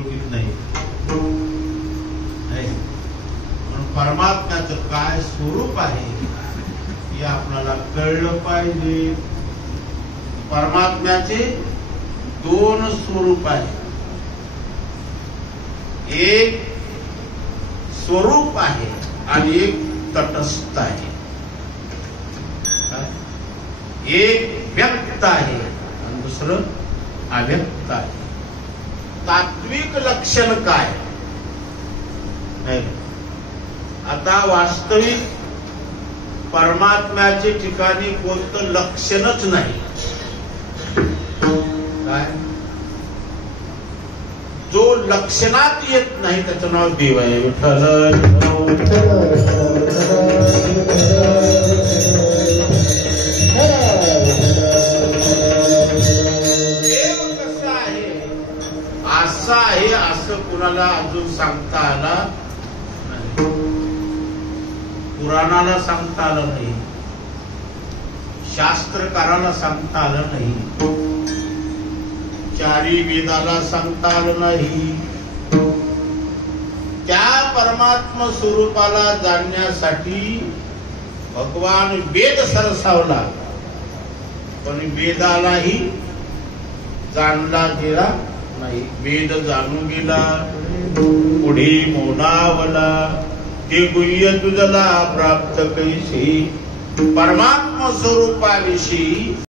ओळखीत नाही. परमात्म्याचं काय स्वरूप आहे हे आपल्याला कळलं पाहिजे. परमात्म्याचे दोन स्वरूप आहे. एक स्वरूप आहे आणि एक तटस्थ आहे. एक व्यक्त आहे आणि दुसरं अव्यक्त आहे. तात्विक लक्षण काय? आता वास्तविक परमात्म्याच्या ठिकाणी कोणतं लक्षणच नाही. काय? जो लक्षणात येत नाही त्याचं नाव देव आहे. विठ्ठल देव कसं आहे, असं आहे असं कुणाला अजून सांगता आला नाही. पुराणाला सांगता आलं नाही, शास्त्रकाराला सांगता आलं नाही, चारी वेदाला सांगता आलं नाही. त्या परमात्म स्वरूपाला जाणण्यासाठी भगवान वेद सरसावला, पण वेदालाही जाणला गेला नाही. वेद जाणून गेला पुढे मोनावला, ते गुह्य तुझला प्राप्त कैसी. परमात्म स्वरूपाविषयी